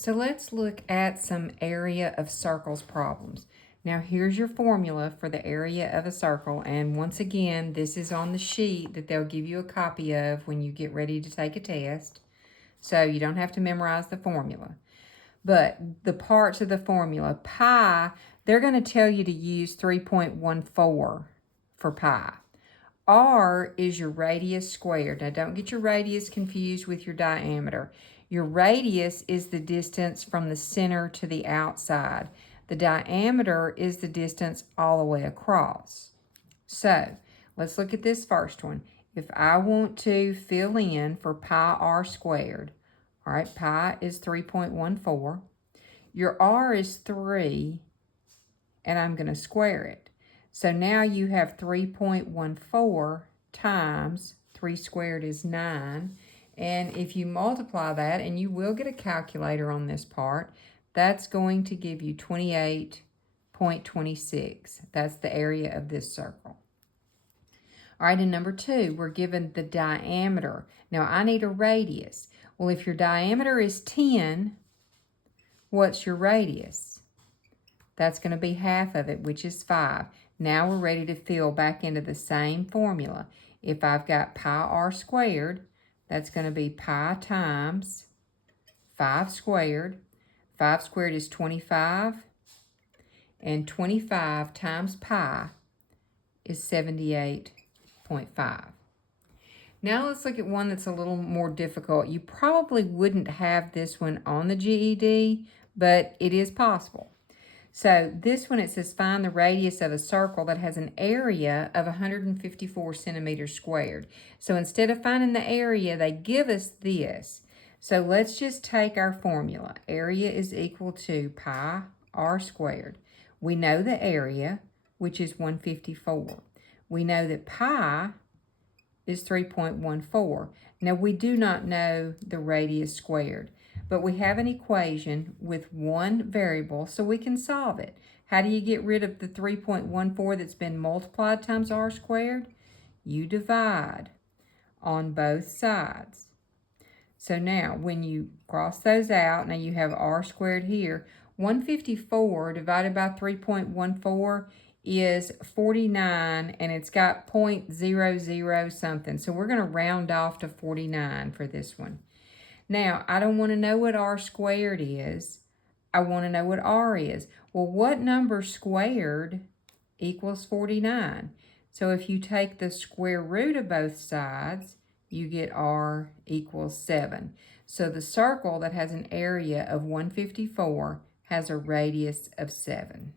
So let's look at some area of circles problems. Now here's your formula for the area of a circle, and once again this is on the sheet that they'll give you a copy of when you get ready to take a test, so you don't have to memorize the formula. But the parts of the formula, pi, they're going to tell you to use 3.14 for pi. R is your radius squared. Now don't get your radius confused with your diameter. Your radius is the distance from the center to the outside. The diameter is the distance all the way across. So let's look at this first one. If I want to fill in for pi r squared, all right, pi is 3.14. Your r is 3, and I'm going to square it. So now you have 3.14 times 3 squared is 9. And if you multiply that, and you will get a calculator on this part, that's going to give you 28.26. That's the area of this circle. All right, and number 2, we're given the diameter. Now I need a radius. Well, if your diameter is 10, what's your radius? That's going to be half of it, which is 5. Now we're ready to fill back into the same formula. If I've got pi r squared, that's going to be pi times 5 squared. 5 squared is 25, and 25 times pi is 78.5. Now let's look at one that's a little more difficult. You probably wouldn't have this one on the GED, but it is possible. So this one, it says find the radius of a circle that has an area of 154 centimeters squared. So instead of finding the area, they give us this. So let's just take our formula. Area is equal to pi r squared. We know the area, which is 154. We know that pi is 3.14. Now we do not know the radius squared, but we have an equation with one variable, so we can solve it. How do you get rid of the 3.14 that's been multiplied times r squared? You divide on both sides. So now when you cross those out, now you have r squared here. 154 divided by 3.14 is 49, and it's got 0.00 something. So we're going to round off to 49 for this one. Now, I don't want to know what r squared is. I want to know what r is. Well, what number squared equals 49? So if you take the square root of both sides, you get r equals 7. So the circle that has an area of 154 has a radius of 7.